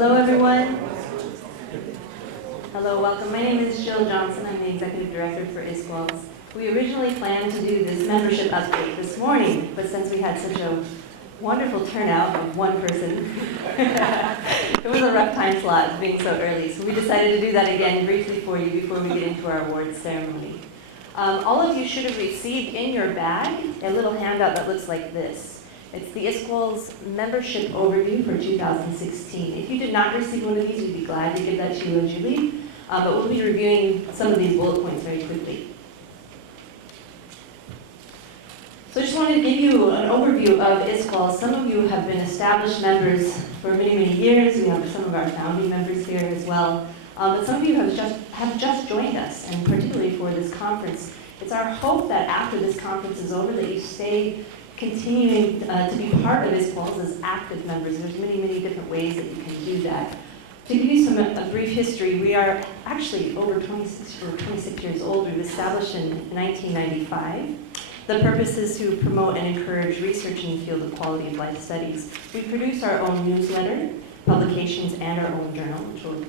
Hello, everyone. Hello, welcome. My name is Jill Johnson. I'm the Executive Director for ISQOLS. We originally planned to do this membership update this morning, but since we had such a wonderful turnout of one person, it was a rough time slot being so early, so we decided to do that again briefly for you before we get into our awards ceremony. All of you should have received in your bag a little handout that looks like this. It's the ISQOLS membership overview for 2016. If you did not receive one of these, we'd be glad to give that to you as you leave, but we'll be reviewing some of these bullet points very quickly. So I just wanted to give you an overview of ISQOLS. Some of you have been established members for many, many years. We have some of our founding members here as well. But some of you have just joined us, and particularly for this conference. It's our hope that after this conference is over that you stay continuing to be part of ISQOLS as active members. There's many, many different ways that you can do that. To give you a brief history, we are actually over 26 years old. We were established in 1995. The purpose is to promote and encourage research in the field of quality of life studies. We produce our own newsletter, publications, and our own journal, which we'll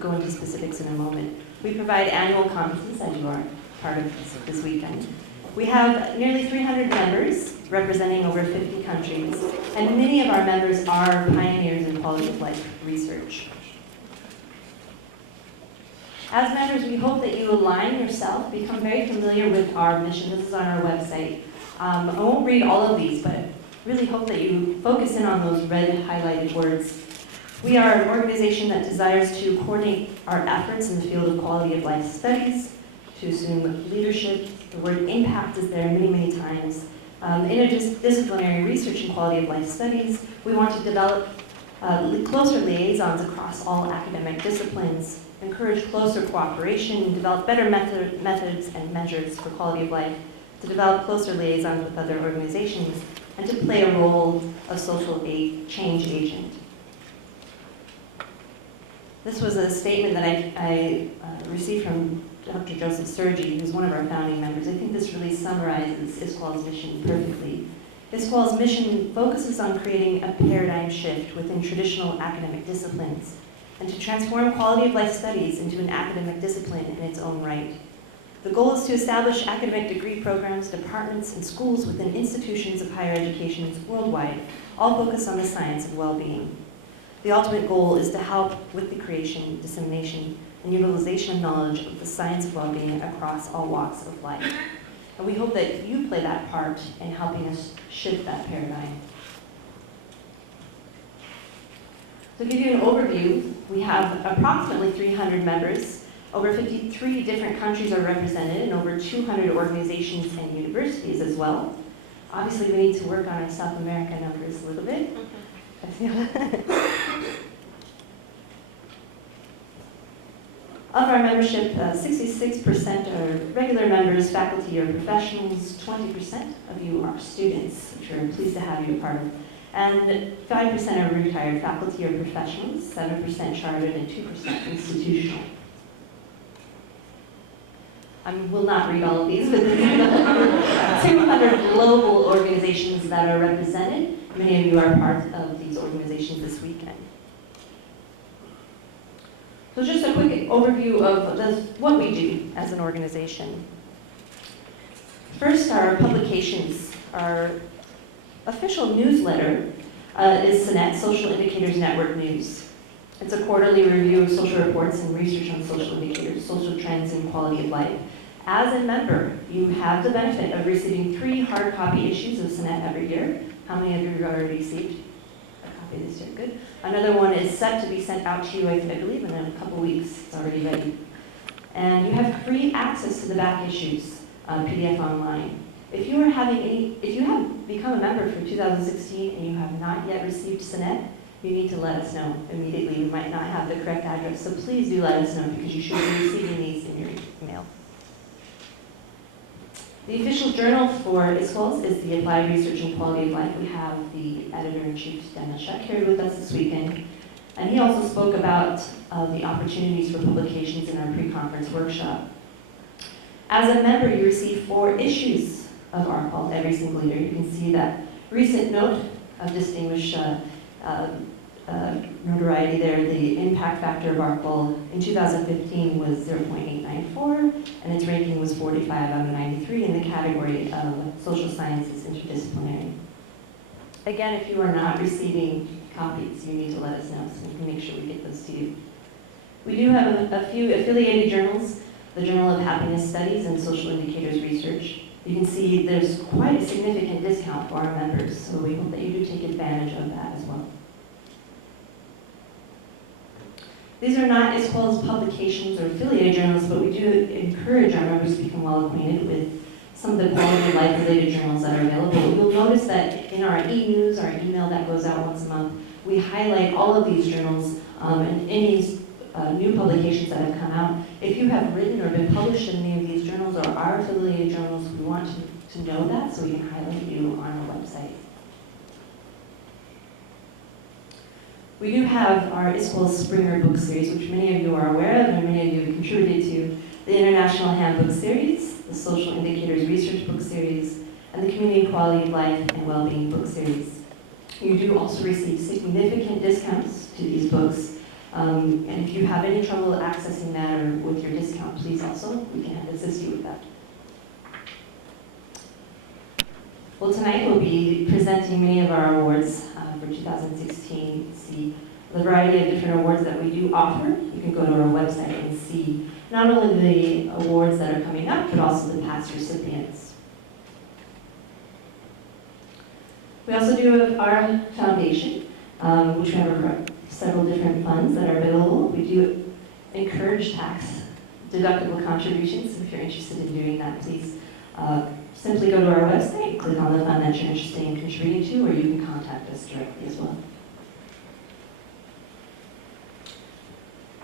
go into specifics in a moment. We provide annual conferences, as you are part of this weekend. We have nearly 300 members representing over 50 countries, and many of our members are pioneers in quality of life research. As members, we hope that you align yourself, become very familiar with our mission. This is on our website. I won't read all of these, but really hope that you focus in on those red highlighted words. We are an organization that desires to coordinate our efforts in the field of quality of life studies, to assume leadership. The word impact is there many, many times. Interdisciplinary research in quality of life studies. We want to develop closer liaisons across all academic disciplines, encourage closer cooperation, develop better methods and measures for quality of life, to develop closer liaisons with other organizations, and to play a role of social change agent. This was a statement that I received from Dr. Joseph Sirgy, who's one of our founding members. I think this really summarizes ISQOLS' mission perfectly. ISQOLS' mission focuses on creating a paradigm shift within traditional academic disciplines and to transform quality of life studies into an academic discipline in its own right. The goal is to establish academic degree programs, departments, and schools within institutions of higher education worldwide, all focused on the science of well-being. The ultimate goal is to help with the creation, dissemination, and utilization of knowledge of the science of well-being across all walks of life. And we hope that you play that part in helping us shift that paradigm. To give you an overview, we have approximately 300 members. Over 53 different countries are represented, and over 200 organizations and universities as well. Obviously, we need to work on our South America numbers a little bit. Of our membership, 66% are regular members, faculty, or professionals. 20% of you are students, which we're pleased to have you a part of. And 5% are retired faculty or professionals, 7% chartered, and 2% institutional. I will not read all of these, but this is 200 global organizations that are represented. Many of you are part of these organizations this weekend. So just a quick overview of what we do as an organization. First, our publications. Our official newsletter is SINET, Social Indicators Network News. It's a quarterly review of social reports and research on social indicators, social trends, and quality of life. As a member, you have the benefit of receiving 3 hard copy issues of SINET every year. How many of you have already received a copy this year? Good. Another one is set to be sent out to you, I believe, in a couple weeks. It's already ready. And you have free access to the back issues, PDF online. If you have become a member for 2016 and you have not yet received SINET, you need to let us know immediately. We might not have the correct address, so please do let us know because you should be receiving these in your email. The official journal for ISQOLS is the Applied Research and Quality of Life. We have the editor-in-chief, Dennis Shuck, here with us this weekend. And he also spoke about the opportunities for publications in our pre-conference workshop. As a member, you receive 4 issues of ISQOLS every single year. You can see that recent note of distinguished notoriety there, the impact factor of ISQOL in 2015 was 0.894, and its ranking was 45 out of 93 in the category of social sciences interdisciplinary. Again, if you are not receiving copies, you need to let us know so we can make sure we get those to you. We do have a few affiliated journals, the Journal of Happiness Studies and Social Indicators Research. You can see there's quite a significant discount for our members, so we hope that you do take advantage of that as well. These are not ISQOLS publications or affiliated journals, but we do encourage our members to become well acquainted with some of the quality of life related journals that are available. You'll notice that in our e-news, our email that goes out once a month, we highlight all of these journals and any new publications that have come out. If you have written or been published in any of these journals or our affiliated journals, we want to know that so we can highlight you on our website. We do have our ISQOLS Springer book series, which many of you are aware of and many of you have contributed to, the International Handbook Series, the Social Indicators Research book series, and the Community Quality of Life and Wellbeing book series. You do also receive significant discounts to these books. And if you have any trouble accessing that or with your discount, please also, we can assist you with that. Well, tonight we'll be presenting many of our awards for 2016. See the variety of different awards that we do offer. You can go to our website and see not only the awards that are coming up, but also the past recipients. We also do have our foundation, which we have several different funds that are available. We do encourage tax deductible contributions. So if you're interested in doing that, please simply go to our website, click on the fund that you're interested in contributing to, or you can contact us directly as well.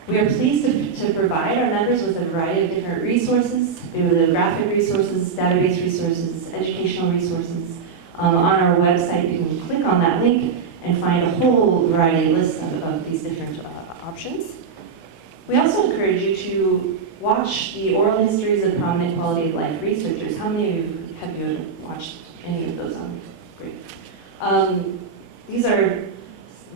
We are pleased to provide our members with a variety of different resources, bibliographic resources, database resources, educational resources. On our website, you can click on that link and find a whole variety of lists of these different options. We also encourage you to watch the oral histories of prominent quality of life researchers. How many of you have watched any of those on? Great. These are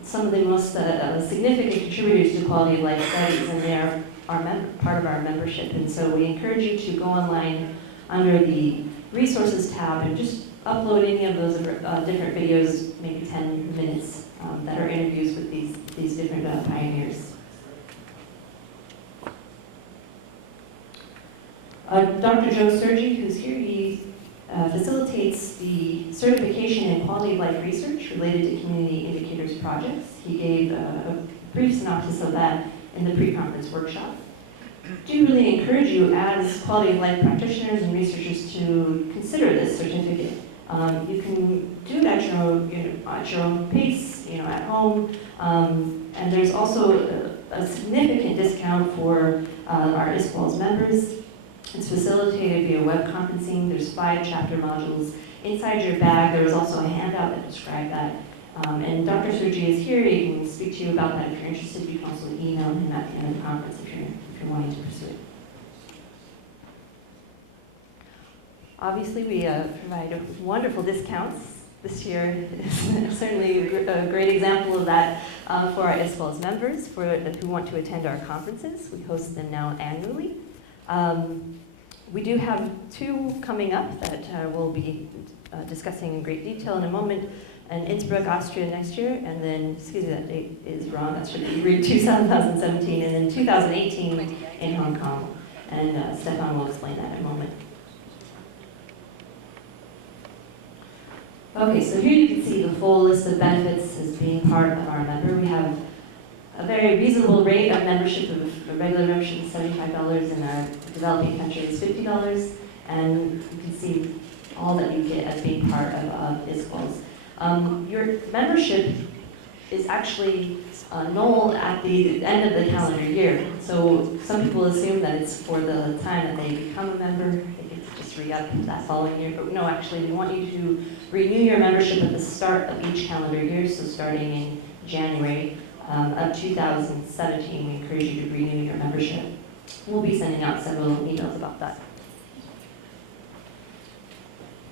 some of the most significant contributors to quality of life studies, and they are part of our membership. And so we encourage you to go online under the resources tab and just upload any of those different videos, maybe 10 minutes, that are interviews with these different pioneers. Dr. Joe Sirgy, who's here, he facilitates the certification in quality of life research related to community indicators projects. He gave a brief synopsis of that in the pre-conference workshop. I do really encourage you as quality of life practitioners and researchers to consider this certificate. You can do it at your own pace, at home, and there's also a significant discount for our ISQOLS members. It's facilitated via web conferencing. There's 5 chapter modules inside your bag. There is also a handout that describes that. And Dr. Sirgy is here. He can speak to you about that if you're interested. You can also email him at the end of the conference if you're wanting to pursue it. Obviously, we provide wonderful discounts. This year is certainly a great example of that for our ISQOLS members who want to attend our conferences. We host them now annually. We do have 2 coming up that we'll be discussing in great detail in a moment. In Innsbruck, Austria next year, and then, excuse me, that date is wrong, that should be 2017, and then 2018 in Hong Kong. And Stefan will explain that in a moment. Okay, so here you can see the full list of benefits as being part of our member. We have a very reasonable rate of membership. A regular membership is $75, and our developing country is $50. And you can see all that you get as being part of ISQOLS. Your membership is actually null at the end of the calendar year. So some people assume that it's for the time that they become a member. They get to just re-up that following year. But no, actually, we want you to renew your membership at the start of each calendar year. So starting in January of 2017, we encourage you to renew your membership. We'll be sending out several emails about that.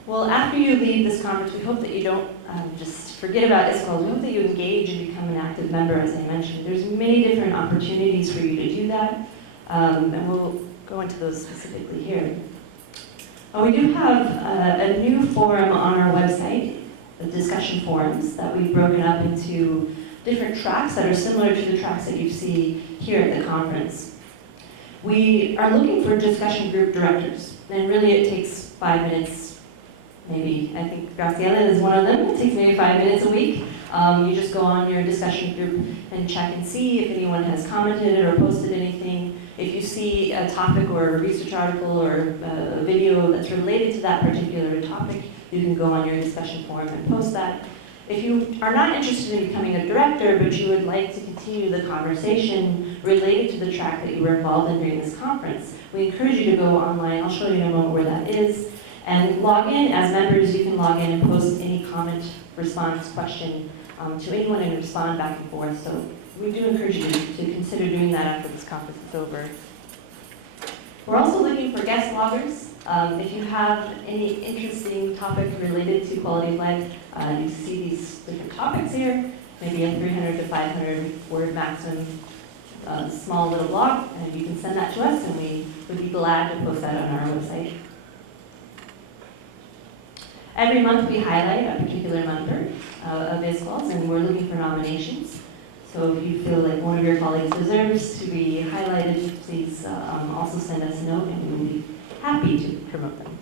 Well, after you leave this conference, we hope that you don't just forget about ISQOLS. We hope that you engage and become an active member, as I mentioned. There's many different opportunities for you to do that, and we'll go into those specifically here. We do have a new forum on our website, the discussion forums, that we've broken up into different tracks that are similar to the tracks that you see here at the conference. We are looking for discussion group directors, and really it takes 5 minutes, maybe. I think Graciela is one of them. It takes maybe 5 minutes a week. You just go on your discussion group and check and see if anyone has commented or posted anything. If you see a topic or a research article or a video that's related to that particular topic, you can go on your discussion forum and post that. If you are not interested in becoming a director, but you would like to continue the conversation related to the track that you were involved in during this conference, we encourage you to go online. I'll show you in a moment where that is. And log in. As members, you can log in and post any comment, response, question to anyone and respond back and forth. So we do encourage you to consider doing that after this conference is over. We're also looking for guest bloggers. If you have any interesting topic related to quality of life, you see these different topics here, maybe a 300 to 500 word maximum, small little blog, and you can send that to us, and we would be glad to post that on our website. Every month we highlight a particular member of ISQOLS, and we're looking for nominations. So if you feel like one of your colleagues deserves to be highlighted, please also send us a note, and we will be happy to promote them.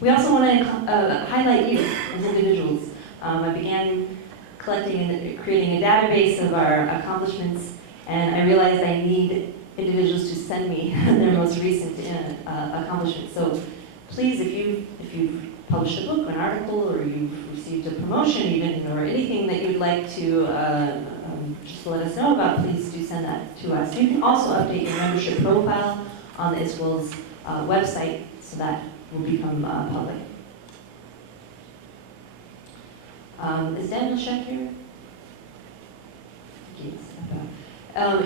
We also want to highlight you as individuals. I began collecting and creating a database of our accomplishments, and I realized I need individuals to send me their most recent accomplishments. So please, if you've published a book or an article, or you've received a promotion even, or anything that you'd like to just let us know about, please do send that to us. You can also update your membership profile on the ISQOLS website, so that will become public. Is Daniel Sheck here?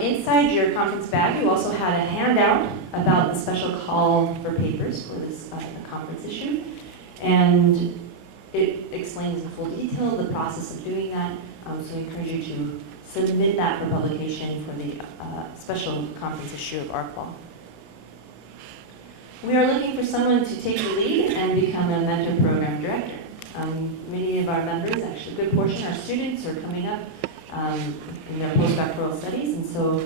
Inside your conference bag, you also had a handout about the special call for papers for this conference issue. And it explains in full detail the process of doing that. So we encourage you to submit that for publication for the special conference issue of ISQOLS. We are looking for someone to take the lead and become a mentor program director. Many of our members, actually a good portion, are students are coming up in their postdoctoral studies, and so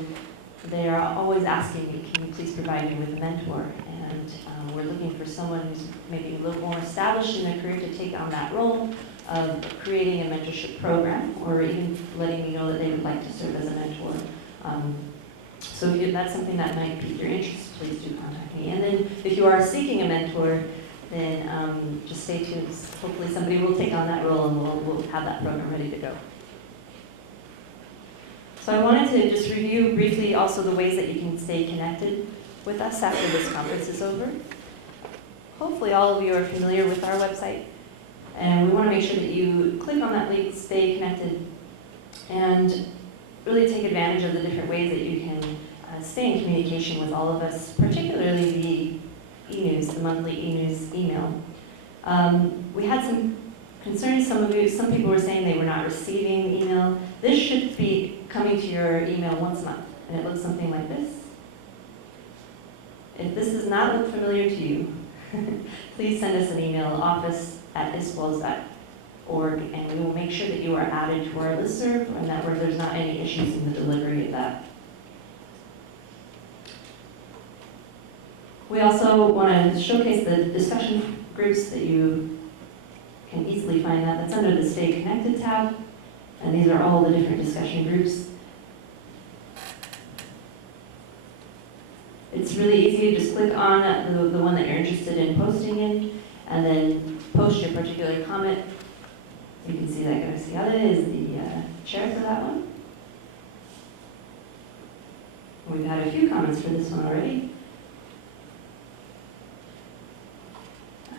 they are always asking me, can you please provide me with a mentor? And we're looking for someone who's maybe a little more established in their career to take on that role of creating a mentorship program, or even letting me know that they would like to serve as a mentor. So if that's something that might pique your interest, please do contact me. And then if you are seeking a mentor, then just stay tuned. Hopefully somebody will take on that role, and we'll have that program ready to go. So I wanted to just review briefly also the ways that you can stay connected with us after this conference is over. Hopefully all of you are familiar with our website, and we want to make sure that you click on that link, stay connected, and really take advantage of the different ways that you can stay in communication with all of us, particularly the e-news, the monthly e-news email. We had some concerns. Some people were saying they were not receiving email. This should be coming to your email once a month, and it looks something like this. If this does not look familiar to you, please send us an email, office@isqols.org, and we will make sure that you are added to our listserv, and that there's not any issues in the delivery of that. We also want to showcase the discussion groups that you can easily find that. That's under the Stay Connected tab, and these are all the different discussion groups. It's really easy to just click on the one that you're interested in posting in, and then post your particular comment. You can see that Graciela is the chair for that one. We've had a few comments for this one already.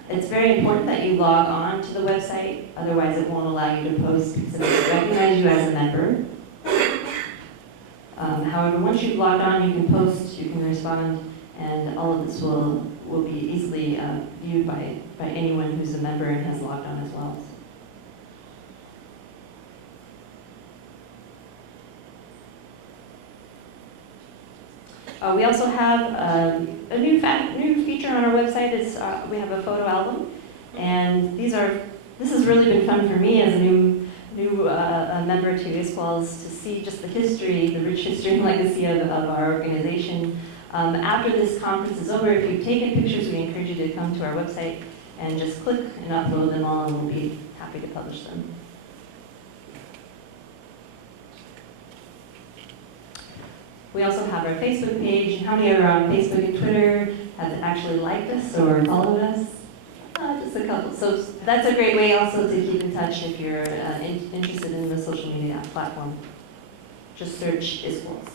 It's very important that you log on to the website, otherwise it won't allow you to post because it will recognize you as a member. However, once you've logged on, you can post, you can respond, and all of this will will be easily viewed by anyone who's a member and has logged on as well. We also have a new feature on our website. We have a photo album, and this has really been fun for me as a new member to ISQOLS to see just the history, the rich history and legacy of our organization. After this conference is over, if you've taken pictures, we encourage you to come to our website and just click and upload them all, and we'll be happy to publish them. We also have our Facebook page. How many are on Facebook and Twitter have actually liked us or followed us? Just a couple. So that's a great way also to keep in touch if you're interested in the social media platform. Just search ISQOLS.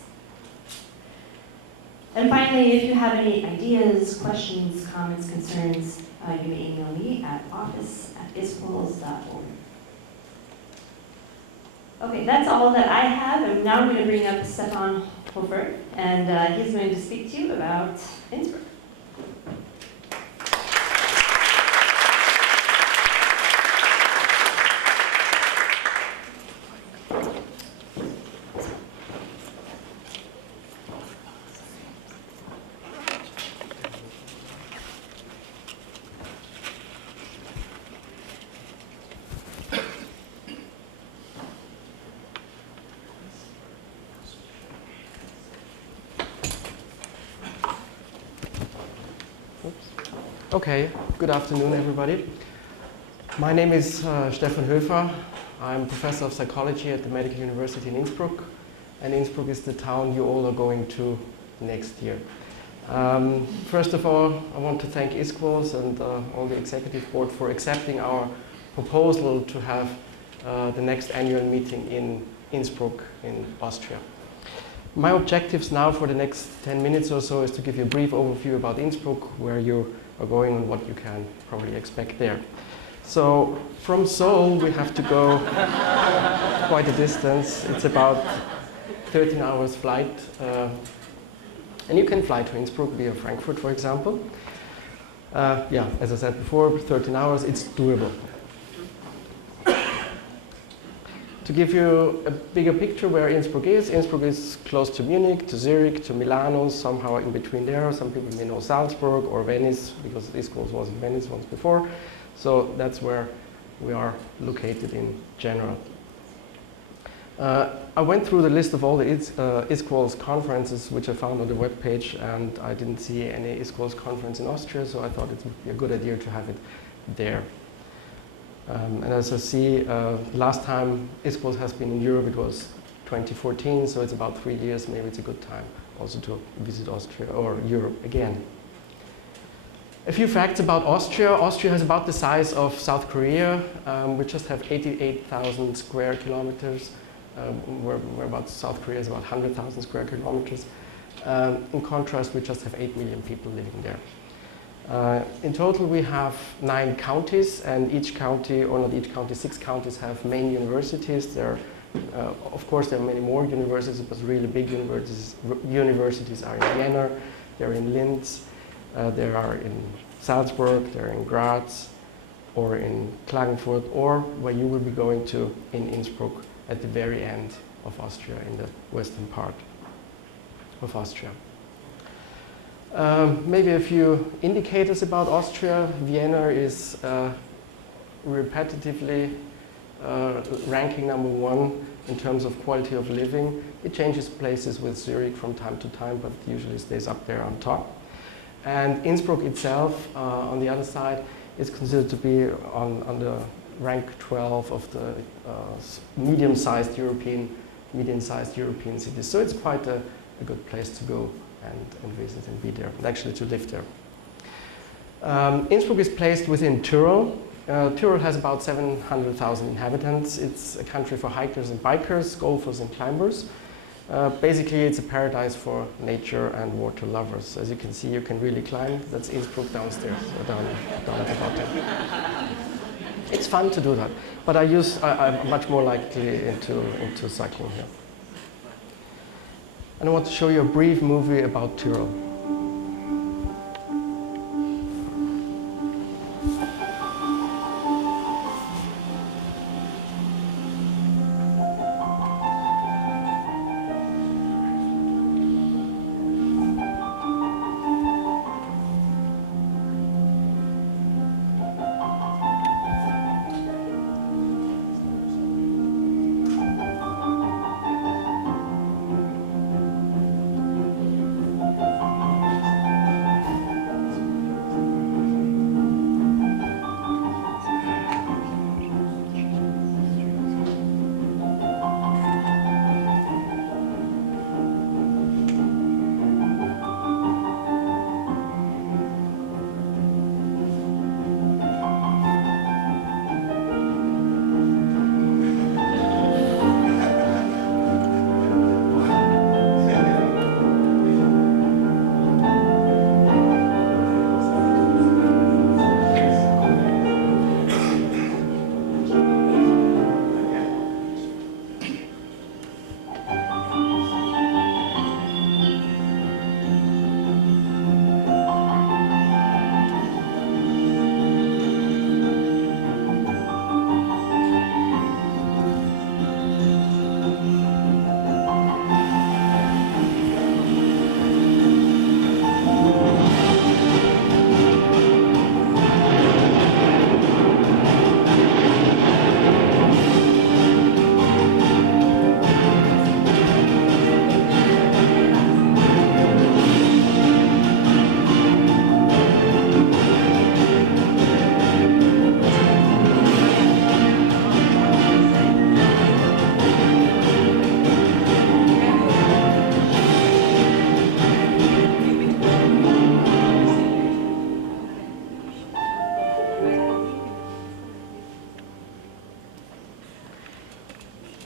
And finally, if you have any ideas, questions, comments, concerns, you may email me at office@isqols.org. Okay, that's all that I have, and now I'm going to bring up Stefan Hofer, and he's going to speak to you about Innsbruck. Okay, good afternoon everybody. My name is Stefan Hofer. I'm professor of psychology at the Medical University in Innsbruck, and Innsbruck is the town you all are going to next year. First of all, I want to thank ISQOLS and all the executive board for accepting our proposal to have the next annual meeting in Innsbruck in Austria. My objectives now for the next 10 minutes or so is to give you a brief overview about Innsbruck, where you are going and what you can probably expect there. So from Seoul we have to go quite a distance. It's about 13 hours flight, and you can fly to Innsbruck via Frankfurt, for example. Yeah, as I said before, 13 hours, it's doable. To give you a bigger picture where Innsbruck is close to Munich, to Zurich, to Milano, somehow in between there. Some people may know Salzburg or Venice, because ISQOLS was in Venice once before. So that's where we are located in general. I went through the list of all the ISQOLS conferences which I found on the webpage, and I didn't see any ISQOLS conference in Austria, so I thought it would be a good idea to have it there. And as I see, last time ISQOLS has been in Europe, it was 2014, so it's about 3 years. Maybe it's a good time also to visit Austria or Europe again. A few facts about Austria. Austria is about the size of South Korea. We just have 88,000 square kilometers, where about South Korea is about 100,000 square kilometers. In contrast, we just have 8 million people living there. In total, we have 9 counties, and each county, or not each county, 6 counties have main universities. There, of course, there are many more universities, but really big universities are in Vienna, they're in Linz, there are in Salzburg, they're in Graz, or in Klagenfurt, or where you will be going to in Innsbruck at the very end of Austria, in the western part of Austria. Maybe a few indicators about Austria. Vienna is repetitively ranking #1 in terms of quality of living. It changes places with Zurich from time to time, but usually stays up there on top. And Innsbruck itself, on the other side, is considered to be on the rank 12 of the medium-sized European cities. So it's quite a good place to go and visit and be there, and actually to live there. Innsbruck is placed within Tyrol. Tyrol has about 700,000 inhabitants. It's a country for hikers and bikers, golfers and climbers. Basically, it's a paradise for nature and water lovers. As you can see, you can really climb. That's Innsbruck downstairs, or down at the bottom. It's fun to do that, but I'm much more likely into cycling here. And I want to show you a brief movie about Tyrol.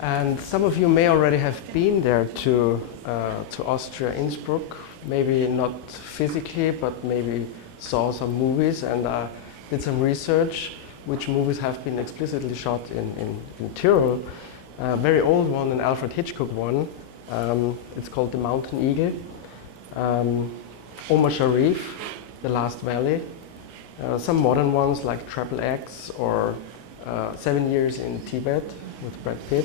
And some of you may already have been there to Austria, Innsbruck, maybe not physically, but maybe saw some movies and did some research which movies have been explicitly shot in Tyrol. A very old one, an Alfred Hitchcock one. It's called The Mountain Eagle. Omar Sharif, The Last Valley. Some modern ones like Triple X or 7 Years in Tibet with Brad Pitt.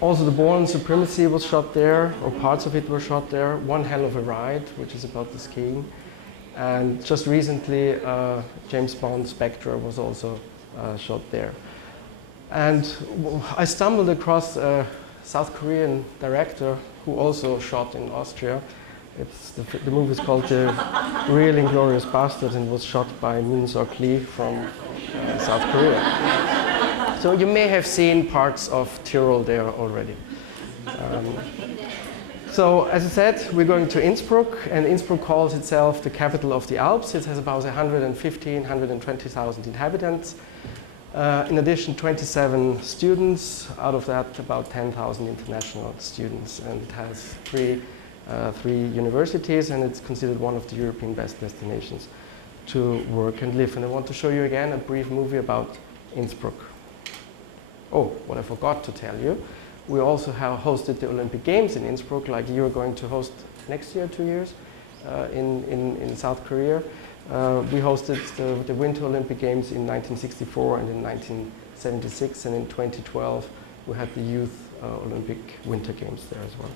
Also The Bourne Supremacy was shot there, or parts of it were shot there. One Hell of a Ride, which is about the skiing. And just recently, James Bond Spectre was also shot there. And I stumbled across a South Korean director who also shot in Austria. The movie is called The Real Inglorious Bastards and was shot by Moon Seok Lee from South Korea. So you may have seen parts of Tyrol there already. So as I said, we're going to Innsbruck, and Innsbruck calls itself the capital of the Alps. It has about 120,000 inhabitants. In addition, 27 students, out of that about 10,000 international students, and it has three universities, and it's considered one of the European best destinations to work and live. And I want to show you again a brief movie about Innsbruck. Oh, what I forgot to tell you, we also have hosted the Olympic Games in Innsbruck, like you're going to host next year, 2 years, in South Korea. We hosted the Winter Olympic Games in 1964 and in 1976, and in 2012 we had the Youth Olympic Winter Games there as well.